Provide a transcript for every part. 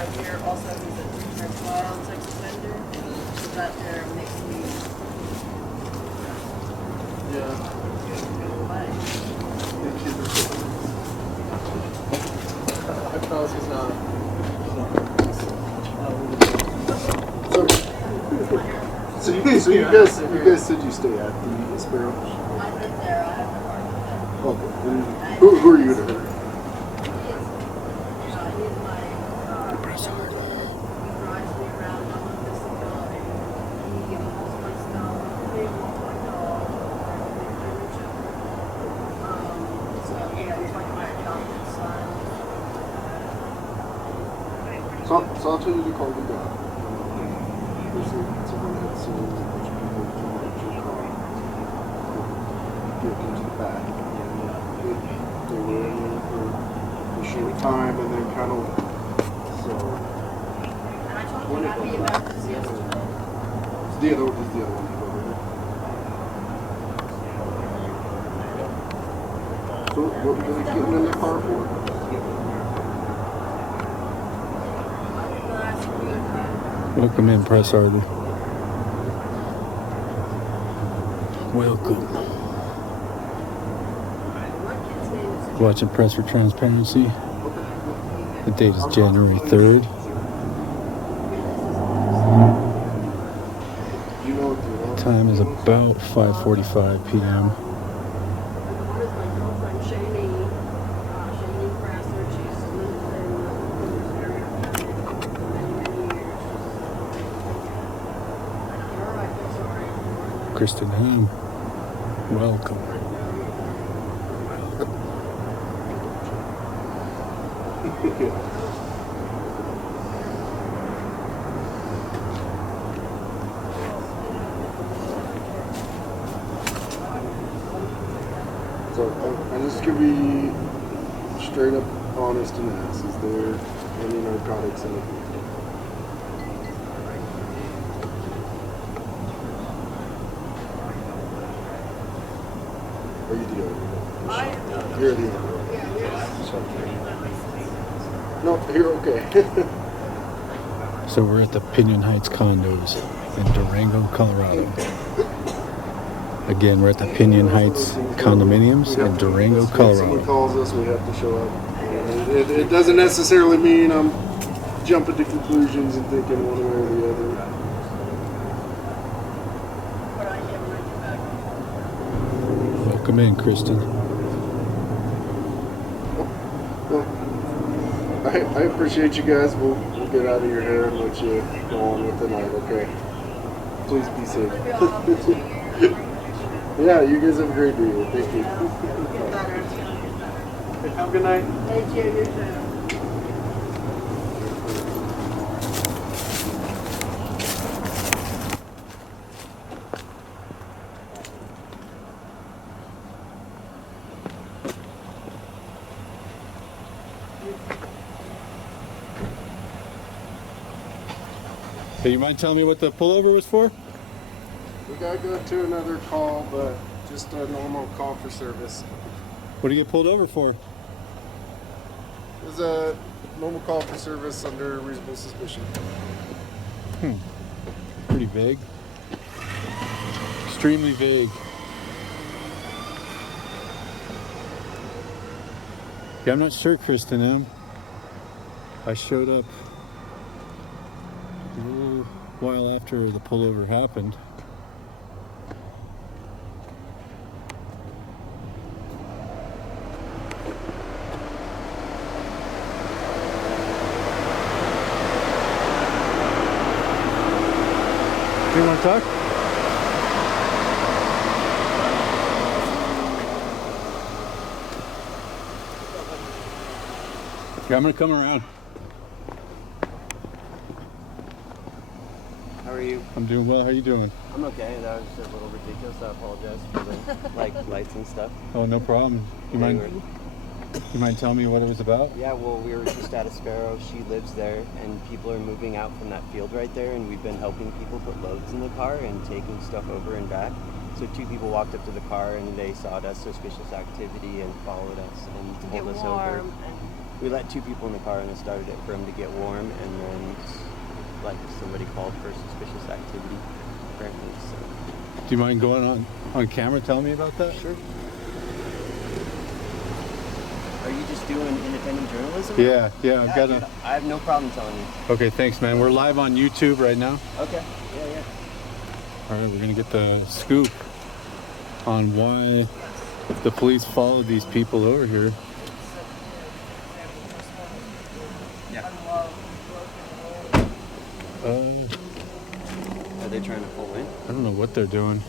I hear also he's a 3-time child sex offender. So that there makes me I promise he's not. So you guys said you stay at the Espero? I live there. I have an apartment. Okay. And who are you to her? He's my sergeant. He drives me around all of this facility. He holds my stuff. He walks my dog. So yeah, he's like my adopted son. So I'll tell you to call the guy. Someone had seen a bunch of people come out of your car, get into the back, and they were in there for a short time, and then kind of so. And I told him I'd be about this yesterday. The other one is the other one. So what were they getting in the car for? Welcome in, Press Arthur. Welcome. Watching Press for Transparency. The date is January 3rd. The time is about 5:45 p.m. Kristen Hamm, welcome. So I'm just gonna be straight up honest and ask: is there any narcotics in the vehicle? Are you the owner? You're the owner. No, you're okay. So we're at the Pinion Heights condos in Durango, Colorado. Again, we're at the Pinion Heights condominiums in Durango, When someone Colorado. calls us, we have to show up. And it doesn't necessarily mean I'm jumping to conclusions and thinking one way or the other. Welcome in, Kristen. Well, I appreciate you guys. We'll get out of your hair and let you go on with the night, okay? Please be safe. Yeah, you guys have a great day. Thank you. Have a good night. Thank you, you too. Hey, you mind telling me what the pullover was for? We gotta go to another call, but just a normal call for service. What do you get pulled over for? It was a normal call for service under reasonable suspicion. Pretty vague. Extremely vague. Yeah, I'm not sure, Kristen M. I showed up a little while after the pullover happened. Do you want to talk? Yeah, I'm gonna come around. How are you? I'm doing well. How you doing? I'm okay. That was just a little ridiculous. I apologize for the lights and stuff. Oh, no problem. You mind telling me what it was about? Yeah, well, we were just at Espero. She lives there, and people are moving out from that field right there, and we've been helping people put loads in the car and taking stuff over and back. So 2 people walked up to the car, and they saw us suspicious activity and followed us and pulled us over. We let 2 people in the car, and I started it for them to get warm, and then like somebody called for suspicious activity, apparently. So. Do you mind going on camera telling me about that? Sure. Are you just doing independent journalism? Yeah, I've got dude, I have no problem telling you. Okay, thanks, man. We're live on YouTube right now. Okay. Yeah. All right, we're gonna get the scoop on why the police followed these people over here. Yeah. Are they trying to pull in? I don't know what they're doing.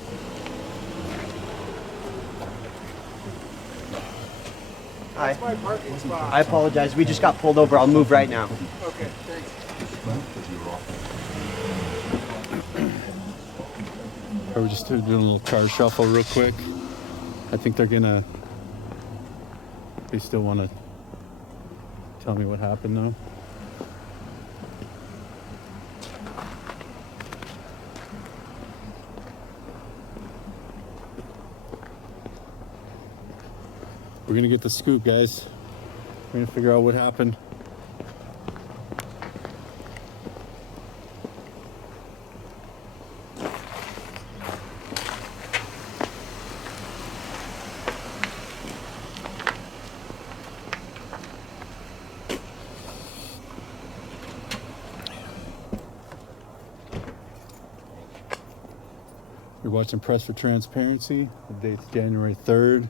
Hi. That's my parking spot. I apologize. We just got pulled over. I'll move right now. Okay, thanks. We're just doing a little car shuffle real quick. I think they still want to tell me what happened though. We're gonna get the scoop, guys. We're gonna figure out what happened. You're watching Press for Transparency. The date's January 3rd,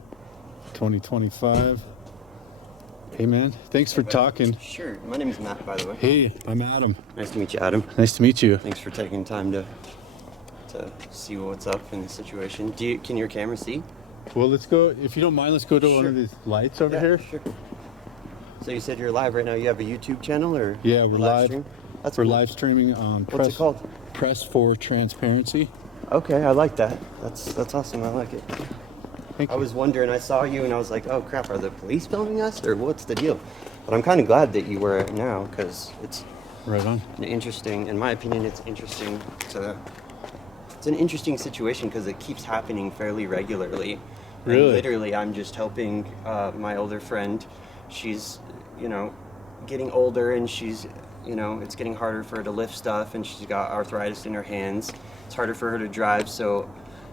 2025. Hey man, thanks for talking. Sure. My name is Matt, by the way. Hey, I'm Adam. Nice to meet you, Adam. Nice to meet you. Thanks for taking time to see what's up in the situation. Can your camera see? Well, let's go. If you don't mind, let's go to one of these lights over here. Sure. So you said you're live right now. You have a YouTube channel, or Yeah, we're live. stream? That's We're cool. live streaming on What's it called? Press for Transparency. Okay, I like that. That's awesome. I like it. Thank I you. was wondering. I saw you, and I was like, "Oh crap! Are the police filming us, or what's the deal?" But I'm kind of glad that you were now, because it's Right on. an interesting. In my opinion, it's interesting to. It's an interesting situation because it keeps happening fairly regularly. And Really? literally, I'm just helping my older friend. She's, getting older, and she's, it's getting harder for her to lift stuff, and she's got arthritis in her hands. It's harder for her to drive, so,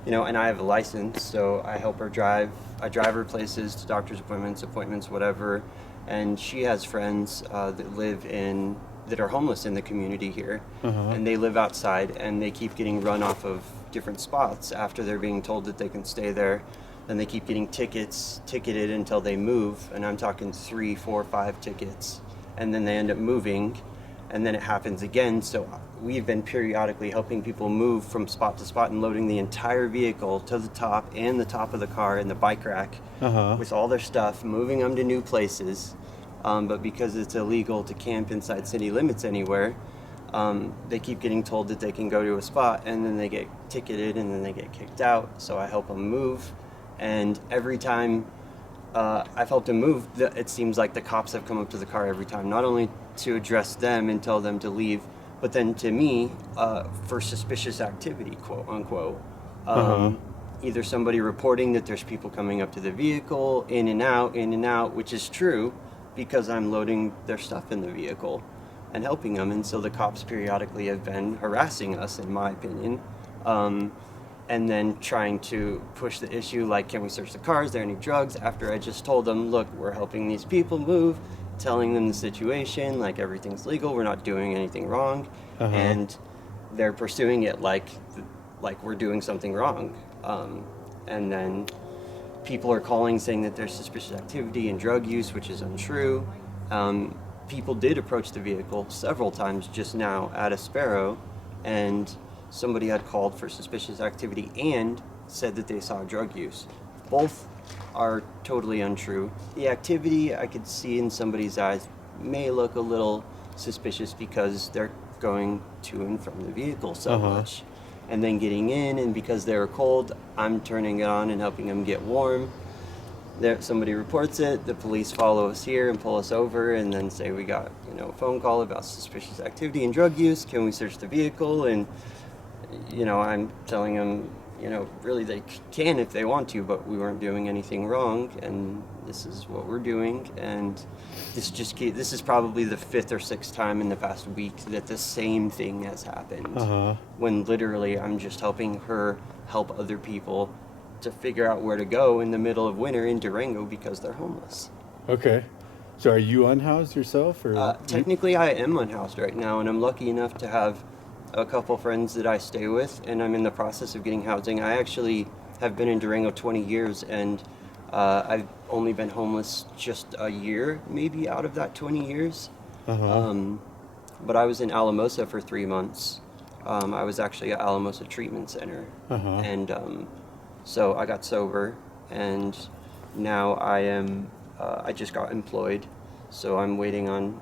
and I have a license, so I help her drive. I drive her places, to doctor's appointments, whatever. And she has friends that are homeless in the community here, and they live outside, and they keep getting run off of different spots after they're being told that they can stay there. And they keep getting ticketed until they move, and I'm talking 3, 4, 5 tickets, and then they end up moving, and then it happens again. So we've been periodically helping people move from spot to spot and loading the entire vehicle to the top and the top of the car and the bike rack with all their stuff, moving them to new places. But because it's illegal to camp inside city limits anywhere, they keep getting told that they can go to a spot, and then they get ticketed, and then they get kicked out. So I help them move. And every time I've helped them move, it seems like the cops have come up to the car every time, not only to address them and tell them to leave, but then to me for suspicious activity, quote unquote. Either somebody reporting that there's people coming up to the vehicle, in and out, which is true because I'm loading their stuff in the vehicle and helping them. And so the cops periodically have been harassing us, in my opinion. And then trying to push the issue, like, can we search the car? Is there any drugs? After I just told them, look, we're helping these people move, telling them the situation, like everything's legal, we're not doing anything wrong, and they're pursuing it like we're doing something wrong. And then people are calling saying that there's suspicious activity and drug use, which is untrue. People did approach the vehicle several times just now at Espero, and somebody had called for suspicious activity and said that they saw drug use. Both are totally untrue. The activity I could see in somebody's eyes may look a little suspicious because they're going to and from the vehicle so much, and then getting in, and because they were cold, I'm turning it on and helping them get warm. Somebody reports it, the police follow us here and pull us over, and then say we got a phone call about suspicious activity and drug use, can we search the vehicle? And I'm telling them, you know, really they can if they want to, but we weren't doing anything wrong, and this is what we're doing. And this is probably the 5th or 6th time in the past week that the same thing has happened. When literally I'm just helping her help other people to figure out where to go in the middle of winter in Durango because they're homeless. Okay. So are you unhoused yourself, or? Technically, I am unhoused right now, and I'm lucky enough to have a couple friends that I stay with, and I'm in the process of getting housing. I actually have been in Durango 20 years, and I've only been homeless just a year, maybe, out of that 20 years. But I was in Alamosa for 3 months. I was actually at Alamosa Treatment Center, and so I got sober, and now I just got employed, so I'm waiting on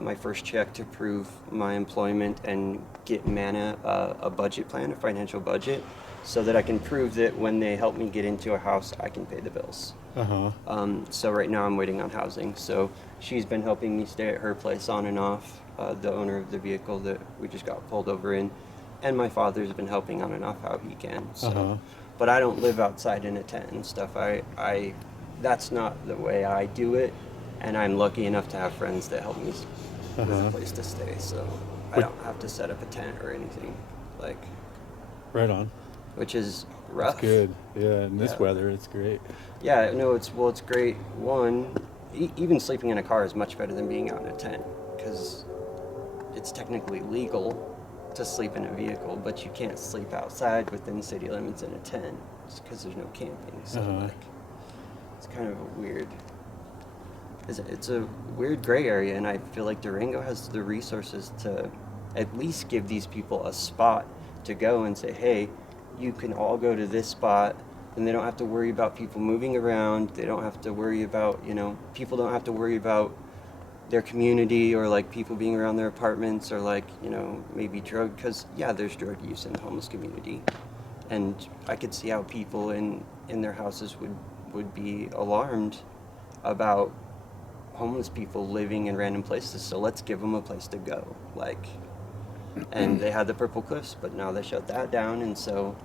my first check to prove my employment and get Mana a budget plan, a financial budget, so that I can prove that when they help me get into a house, I can pay the bills. So right now I'm waiting on housing. So she's been helping me stay at her place on and off, the owner of the vehicle that we just got pulled over in, and my father's been helping on and off how he can. So, but I don't live outside in a tent and stuff. I that's not the way I do it, and I'm lucky enough to have friends that help me with a place to stay, so I don't have to set up a tent or anything, like. Right on. Which is rough. It's good. Yeah, in this weather, it's great. Yeah, no, it's great. One, even sleeping in a car is much better than being out in a tent, because it's technically legal to sleep in a vehicle, but you can't sleep outside within city limits in a tent, just because there's no camping, so like. It's kind of a weird, it's a weird gray area, and I feel like Durango has the resources to at least give these people a spot to go and say, hey, you can all go to this spot, and they don't have to worry about people moving around. They don't have to worry about, you know, people don't have to worry about their community or like people being around their apartments or like, you know, maybe because there's drug use in the homeless community, and I could see how people in their houses would be alarmed about homeless people living in random places, so let's give them a place to go, like. And they had the Purple Cliffs, but now they shut that down, and so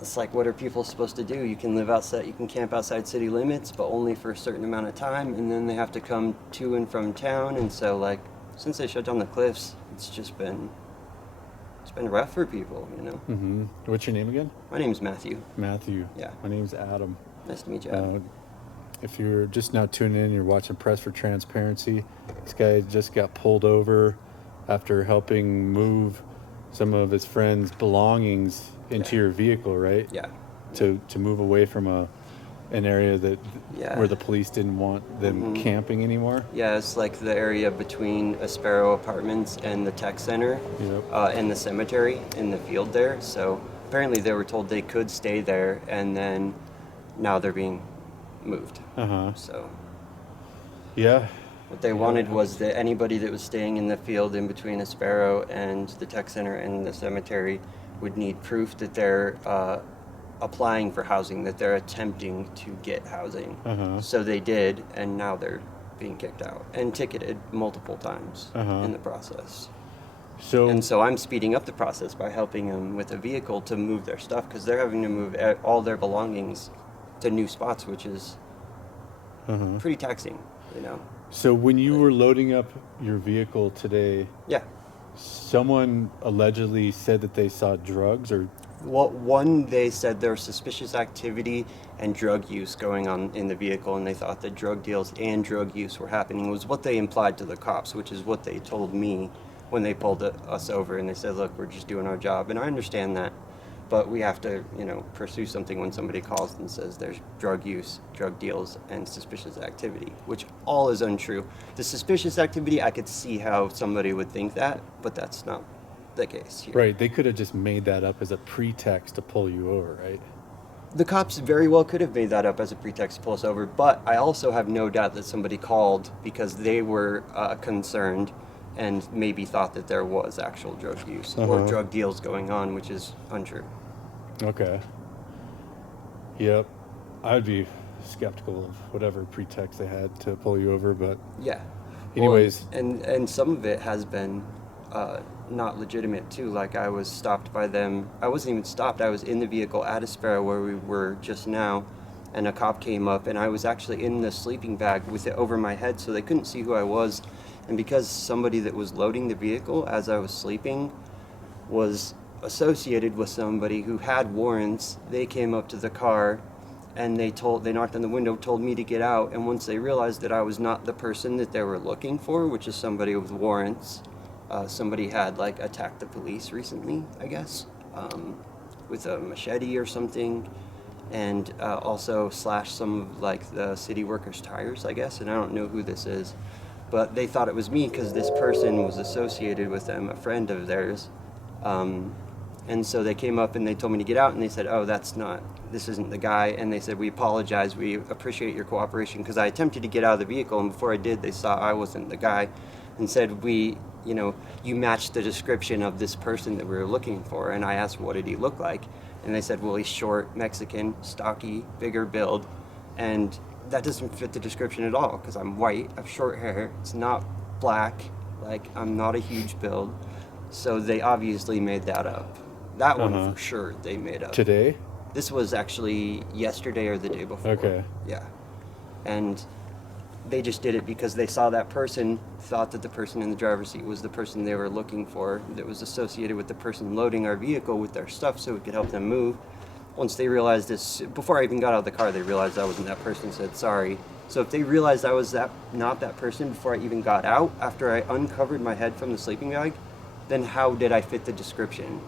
it's like, what are people supposed to do? You can live outside, you can camp outside city limits, but only for a certain amount of time, and then they have to come to and from town, and so like, since they shut down the cliffs, it's been rough for people, you know. What's your name again? My name's Matthew. Matthew. Yeah. My name's Adam. Nice to meet you, Adam. If you're just now tuning in, you're watching Press for Transparency. This guy just got pulled over after helping move some of his friends' belongings into your vehicle, right? Yeah. To move away from an area that where the police didn't want them camping anymore. Yeah, it's like the area between Espero Apartments and the tech center, and the cemetery in the field there. So apparently they were told they could stay there, and then now they're being moved. So what they wanted was that anybody that was staying in the field in between Espero and the tech center and the cemetery would need proof that they're applying for housing, that they're attempting to get housing. So they did, and now they're being kicked out and ticketed multiple times in the process. So I'm speeding up the process by helping them with a vehicle to move their stuff, because they're having to move all their belongings to new spots, which is pretty taxing, you know. So when you were loading up your vehicle today, someone allegedly said that they saw drugs, or? Well, one, they said there was suspicious activity and drug use going on in the vehicle, and they thought that drug deals and drug use were happening, was what they implied to the cops, which is what they told me when they pulled us over, and they said, look, we're just doing our job. And I understand that, but we have to, you know, pursue something when somebody calls and says there's drug use, drug deals, and suspicious activity, which all is untrue. The suspicious activity, I could see how somebody would think that, but that's not the case here. Right, they could have just made that up as a pretext to pull you over, right? The cops very well could have made that up as a pretext to pull us over, but I also have no doubt that somebody called because they were concerned and maybe thought that there was actual drug use or drug deals going on, which is untrue. Okay. Yep. I'd be skeptical of whatever pretext they had to pull you over, but yeah. Anyways. Well, and some of it has been not legitimate too. Like I was stopped by them. I wasn't even stopped. I was in the vehicle at Espero where we were just now, and a cop came up, and I was actually in the sleeping bag with it over my head, so they couldn't see who I was. And because somebody that was loading the vehicle as I was sleeping was associated with somebody who had warrants, they came up to the car and they knocked on the window, told me to get out. And once they realized that I was not the person that they were looking for, which is somebody with warrants, somebody had like attacked the police recently, I guess, with a machete or something, and also slashed some of like the city workers' tires, I guess. And I don't know who this is, but they thought it was me because this person was associated with them, a friend of theirs. And so they came up and they told me to get out, and they said, oh, this isn't the guy. And they said, we apologize, we appreciate your cooperation, because I attempted to get out of the vehicle, and before I did, they saw I wasn't the guy, and said, you matched the description of this person that we were looking for. And I asked, what did he look like? And they said, well, he's short, Mexican, stocky, bigger build. And that doesn't fit the description at all, because I'm white, I have short hair, it's not black, like I'm not a huge build. So they obviously made that up. That one for sure they made up. Today? This was actually yesterday or the day before. Okay. Yeah. And they just did it because they saw that person, thought that the person in the driver's seat was the person they were looking for, that was associated with the person loading our vehicle with their stuff so we could help them move. Once they realized this, before I even got out of the car, they realized I wasn't that person, said sorry. So if they realized I was not that person before I even got out, after I uncovered my head from the sleeping bag, then how did I fit the description?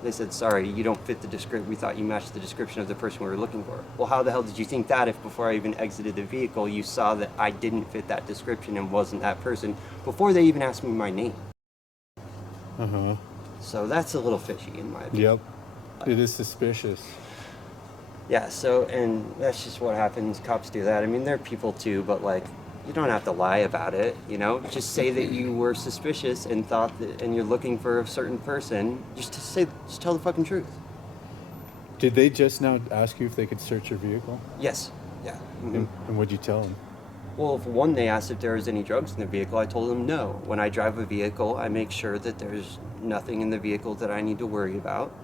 They said, sorry, you don't fit the description. We thought you matched the description of the person we were looking for. Well, how the hell did you think that if before I even exited the vehicle, you saw that I didn't fit that description and wasn't that person before they even asked me my name? So that's a little fishy in my opinion. Yep. It is suspicious. Yeah, so, and that's just what happens. Cops do that. I mean, they're people too, but like, you don't have to lie about it, Just say that you were suspicious and thought that, and you're looking for a certain person. Just tell the fucking truth. Did they just now ask you if they could search your vehicle? Yes. Yeah. And what'd you tell them? Well, for one, they asked if there was any drugs in the vehicle. I told them no. When I drive a vehicle, I make sure that there's nothing in the vehicle that I need to worry about.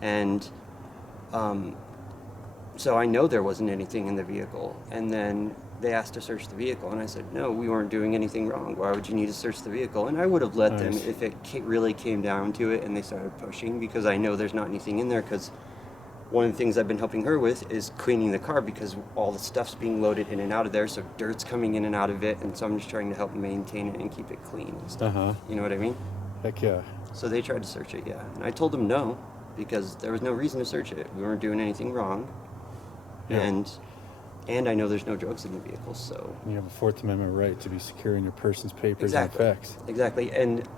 And so I know there wasn't anything in the vehicle. And then they asked to search the vehicle, and I said, no, we weren't doing anything wrong. Why would you need to search the vehicle? And I would have let them if it really came down to it and they started pushing, because I know there's not anything in there, because one of the things I've been helping her with is cleaning the car, because all the stuff's being loaded in and out of there, so dirt's coming in and out of it, and so I'm just trying to help maintain it and keep it clean and stuff. You know what I mean? Heck yeah. So they tried to search it, yeah. And I told them no, because there was no reason to search it. We weren't doing anything wrong. Yeah. And I know there's no drugs in the vehicle, so... You have a Fourth Amendment right to be securing your person's papers and effects. Exactly. And,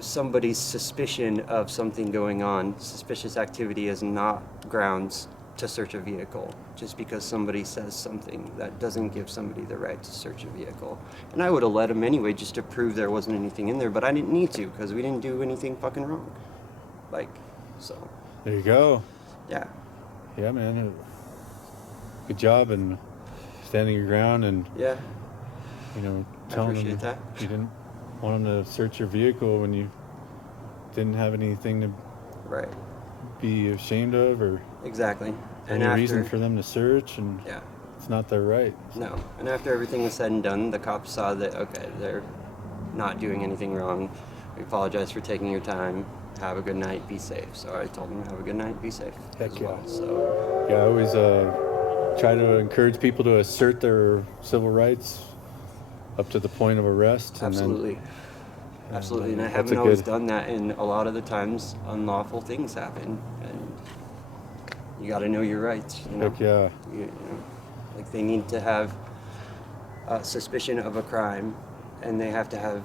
somebody's suspicion of something going on, suspicious activity is not grounds to search a vehicle. Just because somebody says something, that doesn't give somebody the right to search a vehicle. And I would have let them anyway, just to prove there wasn't anything in there, but I didn't need to, because we didn't do anything fucking wrong. So... There you go. Yeah. Yeah, man. Good job, and standing your ground, and telling them that. You didn't want them to search your vehicle when you didn't have anything to be ashamed of, or exactly any reason for them to search, and it's not their right. No. And after everything was said and done, the cops saw that, okay, they're not doing anything wrong. We apologize for taking your time. Have a good night, be safe. So I told them, have a good night, be safe. Heck yeah. Well, so I always try to encourage people to assert their civil rights up to the point of arrest. Absolutely. And I haven't always done that, and a lot of the times unlawful things happen, and you got to know your rights. Heck yeah. Like they need to have suspicion of a crime, and they have to have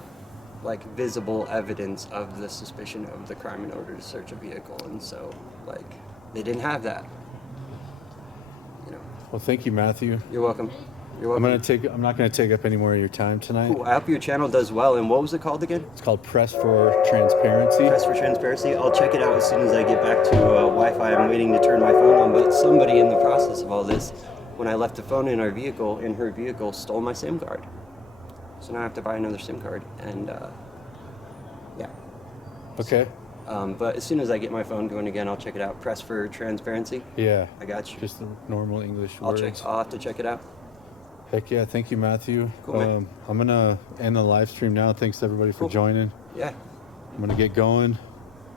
like visible evidence of the suspicion of the crime in order to search a vehicle, and so like they didn't have that. Well, thank you, Matthew. You're welcome. I'm not gonna take up any more of your time tonight. Cool. I hope your channel does well. And what was it called again? It's called Press for Transparency. Press for Transparency. I'll check it out as soon as I get back to Wi-Fi. I'm waiting to turn my phone on, but somebody in the process of all this, when I left the phone in her vehicle, stole my SIM card. So now I have to buy another SIM card, and yeah. Okay. But as soon as I get my phone going again, I'll check it out. Press for transparency. Yeah. I got you. Just the normal English I'll words. I'll have to check it out. Heck yeah. Thank you, Matthew. Cool, man. I'm going to end the live stream now. Thanks everybody for Cool. joining. Yeah. I'm going to get going.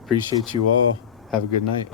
Appreciate you all. Have a good night.